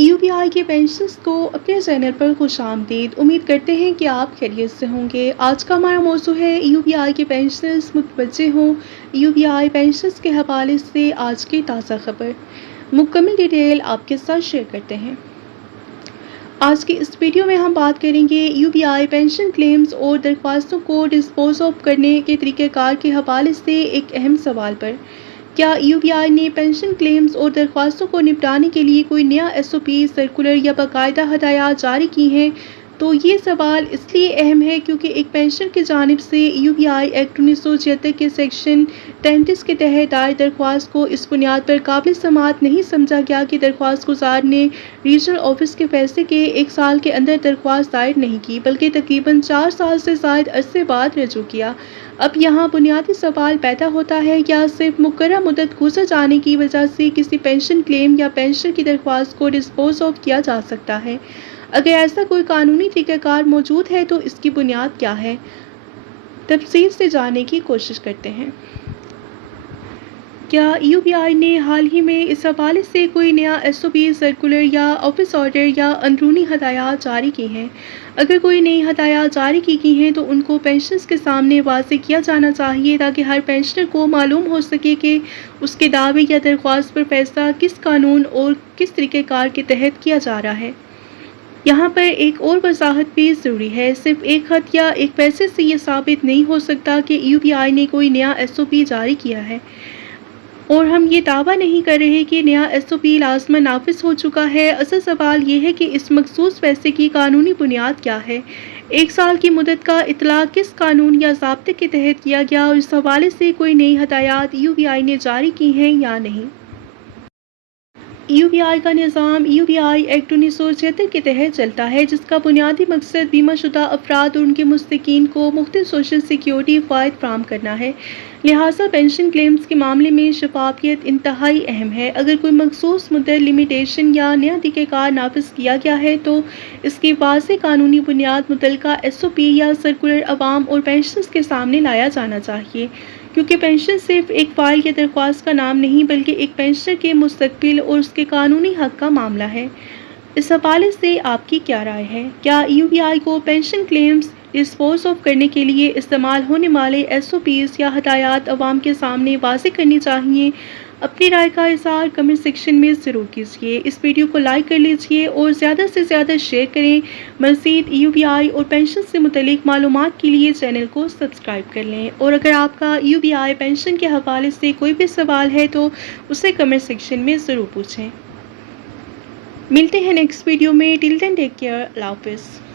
UBI के pensioners को अपने चैनल पर खुशामदीद। उम्मीद करते हैं कि आप खैरियत से होंगे। आज का हमारा मौजू है यूबीआई के पेंशनर्स मुतवज्जे हों। यूबीआई पेंशनर्स के हवाले से आज की ताज़ा खबर, मुकम्मल डिटेल आपके साथ शेयर करते हैं। आज की इस वीडियो में हम बात करेंगे यूबीआई पेंशन क्लेम्स और दरख्वास्तों को डिस्पोज ऑफ करने के तरीक़ेकार के हवाले से एक अहम सवाल पर। क्या यूबीआई ने पेंशन क्लेम्स और दरख्वास्तों को निपटाने के लिए कोई नया एसओपी, सर्कुलर या बाकायदा हदायत जारी की हैं? तो ये सवाल इसलिए अहम है क्योंकि एक पेंशनर की जानिब से यूबीआई एक्ट 1976 के सेक्शन 33 के तहत दायर दरख्वास्त को इस बुनियाद पर काबिल समाअत नहीं समझा गया कि दरख्वास्त गुजार ने रीजनल ऑफिस के फैसले के 1 साल के अंदर दरख्वास्त दायर नहीं की, बल्कि तकरीबन 4 साल से ज़ायद अरसे बाद रजू किया। अब यहाँ बुनियादी सवाल पैदा होता है, क्या सिर्फ मुकर्रर मुद्दत गुजर जाने की वजह से किसी पेंशन क्लेम या पेंशन की दरख्वास्त को डिस्पोज ऑफ किया जा सकता है? अगर ऐसा कोई कानूनी तरीक़ाकार मौजूद है तो इसकी बुनियाद क्या है? तफसील से जानने की कोशिश करते हैं। क्या यूबीआई ने हाल ही में इस हवाले से कोई नया एसओपी, सर्कुलर या ऑफिस ऑर्डर या अंदरूनी हदायत जारी की हैं? अगर कोई नई हदायत जारी की गई हैं तो उनको पेंशनर्स के सामने वाज़ेह किया जाना चाहिए ताकि हर पेंशनर को मालूम हो सके कि उसके दावे या दरख्वास्त पर फैसला किस कानून और किस तरीक़ेकार के तहत किया जा रहा है। यहाँ पर एक और वजाहत भी ज़रूरी है। सिर्फ एक खत या एक पैसे से ये साबित नहीं हो सकता कि यूबीआई ने कोई नया एसओपी जारी किया है, और हम ये दावा नहीं कर रहे कि नया एसओपी लाज़मन नाफिज हो चुका है। असल सवाल ये है कि इस मखसूस फैसले की कानूनी बुनियाद क्या है, 1 साल की मुद्दत का इतलाक़ किस कानून या ज़ाब्ते के तहत किया गया, और इस हवाले से कोई नई हदायत यूबीआई ने जारी की हैं या नहीं। यूबीआई का निज़ाम यूबीआई एक्ट 1976 के तहत चलता है, जिसका बुनियादी मकसद बीमाशुदा अफराद और उनके मुस्तकीन को मुख्तलिफ सोशल सिक्योरिटी फ़ायदे फराहम करना है। लिहाजा पेंशन क्लेम्स के मामले में शफाफियत इंतहाई अहम है। अगर कोई मखसूस मुद्दत, लिमिटेशन या नया तरीक़ेकार नाफिज किया गया है तो इसकी वाज़ेह कानूनी बुनियाद मुतल्लिका एसओपी या सर्कुलर अवाम और पेंशनर्स के सामने लाया जाना चाहिए, क्योंकि पेंशन सिर्फ एक फ़ाइल या दरख्वास्त का नाम नहीं बल्कि एक पेंशनर के मुस्तकबिल और उसके कानूनी हक़ का मामला है। इस हवाले से आपकी क्या राय है? क्या यूबीआई को पेंशन क्लेम्स डिस्पोज ऑफ करने के लिए इस्तेमाल होने वाले एसओपीज़ या हदायत अवाम के सामने वाज़ेह करनी चाहिए? अपनी राय का इज़हार कमेंट सेक्शन में ज़रूर कीजिए। इस वीडियो को लाइक कर लीजिए और ज़्यादा से ज़्यादा शेयर करें। मज़ीद यूबीआई और पेंशन से मुतल्लिक मालूमात के लिए चैनल को सब्सक्राइब कर लें, और अगर आपका यूबीआई पेंशन के हवाले से कोई भी सवाल है तो उसे कमेंट सेक्शन में ज़रूर पूछें। मिलते हैं नेक्स्ट वीडियो में। Till then take care. अल्लाह हाफ़िज़।